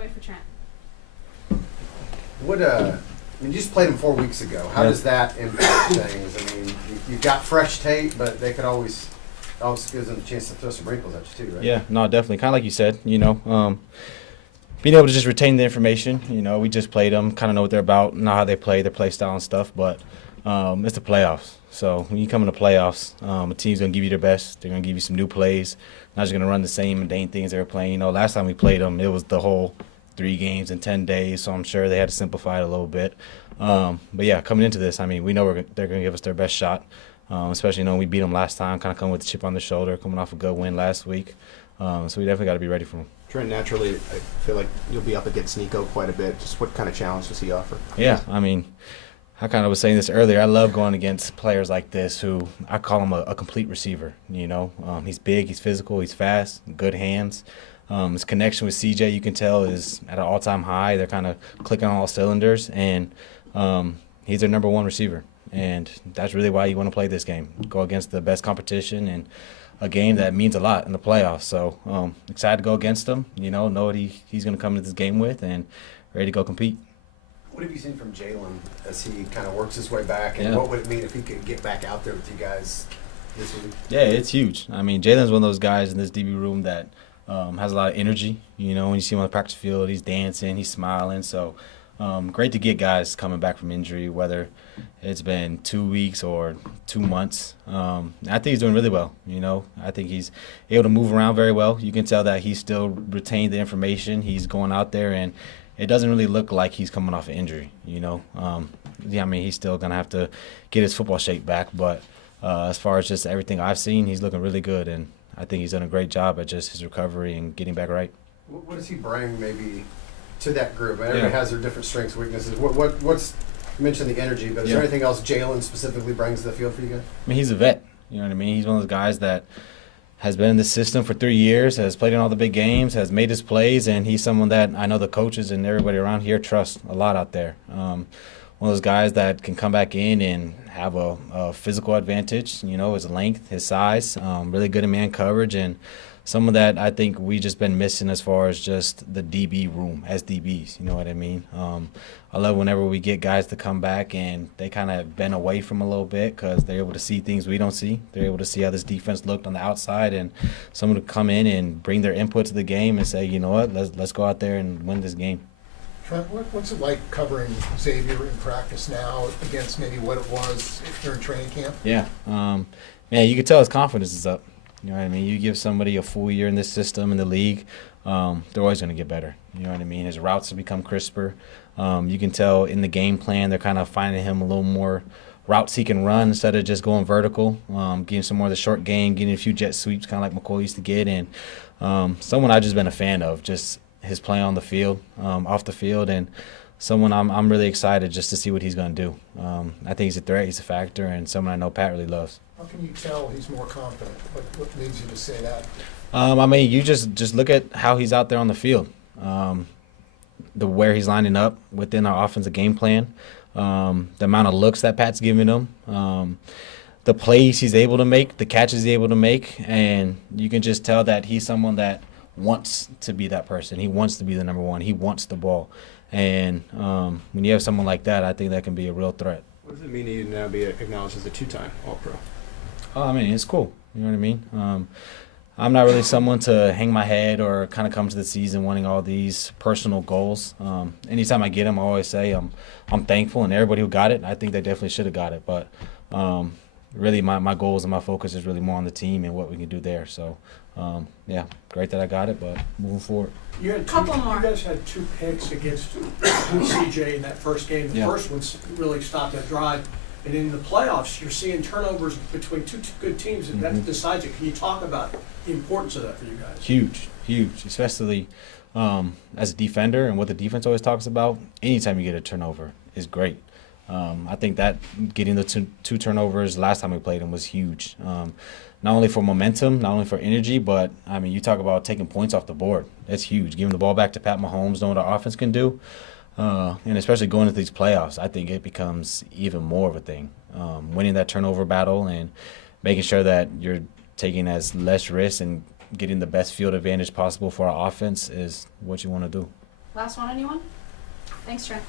away for Trent. You just played him 4 weeks ago. How does that impact things? I mean, you've got fresh tape, but they could always gives them a chance to throw some wrinkles at you too, right? Yeah, no, definitely. Kind of like you said, being able to just retain the information. We just played them, kind of know what they're about, know how they play, their play style and stuff. But it's the playoffs. So when you come in the playoffs, a team's going to give you their best. They're going to give you some new plays. Not just going to run the same mundane things they were playing. Last time we played them, it was the whole 3 games in 10 days. So I'm sure they had to simplify it a little bit. But, yeah, coming into this, we know they're going to give us their best shot, especially knowing we beat them last time, kind of coming with the chip on the shoulder, coming off a good win last week. So we definitely got to be ready for them. Trent, naturally, I feel like you'll be up against Nico quite a bit. Just what kind of challenge does he offer? Yeah, I kind of was saying this earlier. I love going against players like this who I call him a complete receiver. He's big, he's physical, he's fast, good hands. His connection with CJ, you can tell, is at an all-time high. They're kind of clicking on all cylinders, and he's their number 1 receiver. And that's really why you want to play this game. Go against the best competition and a game that means a lot in the playoffs. So excited to go against him, know what he's going to come into this game with and ready to go compete. What have you seen from Jalen as he kind of works his way back, and what would it mean if he could get back out there with you guys this week? Yeah, it's huge. Jalen's one of those guys in this DB room that has a lot of energy. When you see him on the practice field, he's dancing, he's smiling. So great to get guys coming back from injury, whether it's been 2 weeks or 2 months. I think he's doing really well. I think he's able to move around very well. You can tell that he's still retained the information. He's going out there, and it doesn't really look like he's coming off an injury. He's still going to have to get his football shape back. But as far as just everything I've seen, he's looking really good, and I think he's done a great job at just his recovery and getting back right. What does he bring maybe to that group? Everybody has their different strengths, weaknesses. What's you mentioned the energy, but is there anything else Jalen specifically brings to the field for you guys? He's a vet. You know what I mean? He's one of those guys that has been in the system for 3 years, has played in all the big games, has made his plays, and he's someone that I know the coaches and everybody around here trust a lot out there. One of those guys that can come back in and have a physical advantage, his length, his size, really good in man coverage, and someone that I think we just been missing as far as just the DB room as DBs, you know what I mean? I love whenever we get guys to come back and they kind of been away from a little bit because they're able to see things we don't see. They're able to see how this defense looked on the outside, and someone to come in and bring their input to the game and say, you know what, let's go out there and win this game. Trent, what's it like covering Xavier in practice now against maybe what it was during training camp? Yeah, you can tell his confidence is up. You know what I mean? You give somebody a full year in this system, in the league, they're always going to get better. You know what I mean? His routes have become crisper. You can tell in the game plan they're kind of finding him a little more routes he can run instead of just going vertical, getting some more of the short game, getting a few jet sweeps kind of like McCoy used to get. And someone I've just been a fan of, just his play on the field, off the field, and someone I'm really excited just to see what he's going to do. I think he's a threat, he's a factor, and someone I know Pat really loves. How can you tell he's more confident? What leads you to say that? You just look at how he's out there on the field, where he's lining up within our offensive game plan, the amount of looks that Pat's giving him, the plays he's able to make, the catches he's able to make, and you can just tell that he's someone that wants to be that person. He wants to be the number 1. He wants the ball. And when you have someone like that, I think that can be a real threat. What does it mean to you to now be acknowledged as a 2-time All-Pro? It's cool. You know what I mean? I'm not really someone to hang my head or kind of come to the season wanting all these personal goals. Anytime I get them, I always say I'm thankful, and everybody who got it, I think they definitely should have got it. But really my goals and my focus is really more on the team and what we can do there. So, great that I got it, but moving forward. You had Couple more. You guys had 2 picks against CJ in that first game. The first one really stopped that drive. And in the playoffs, you're seeing turnovers between 2 good teams, and that decides it. Can you talk about the importance of that for you guys? Huge, especially as a defender and what the defense always talks about. Anytime you get a turnover is great. I think that getting the two turnovers last time we played them was huge. Not only for momentum, not only for energy, but, you talk about taking points off the board. That's huge. Giving the ball back to Pat Mahomes, knowing what our offense can do. And especially going into these playoffs, I think it becomes even more of a thing. Winning that turnover battle and making sure that you're taking as less risk and getting the best field advantage possible for our offense is what you want to do. Last one, anyone? Thanks, Trent.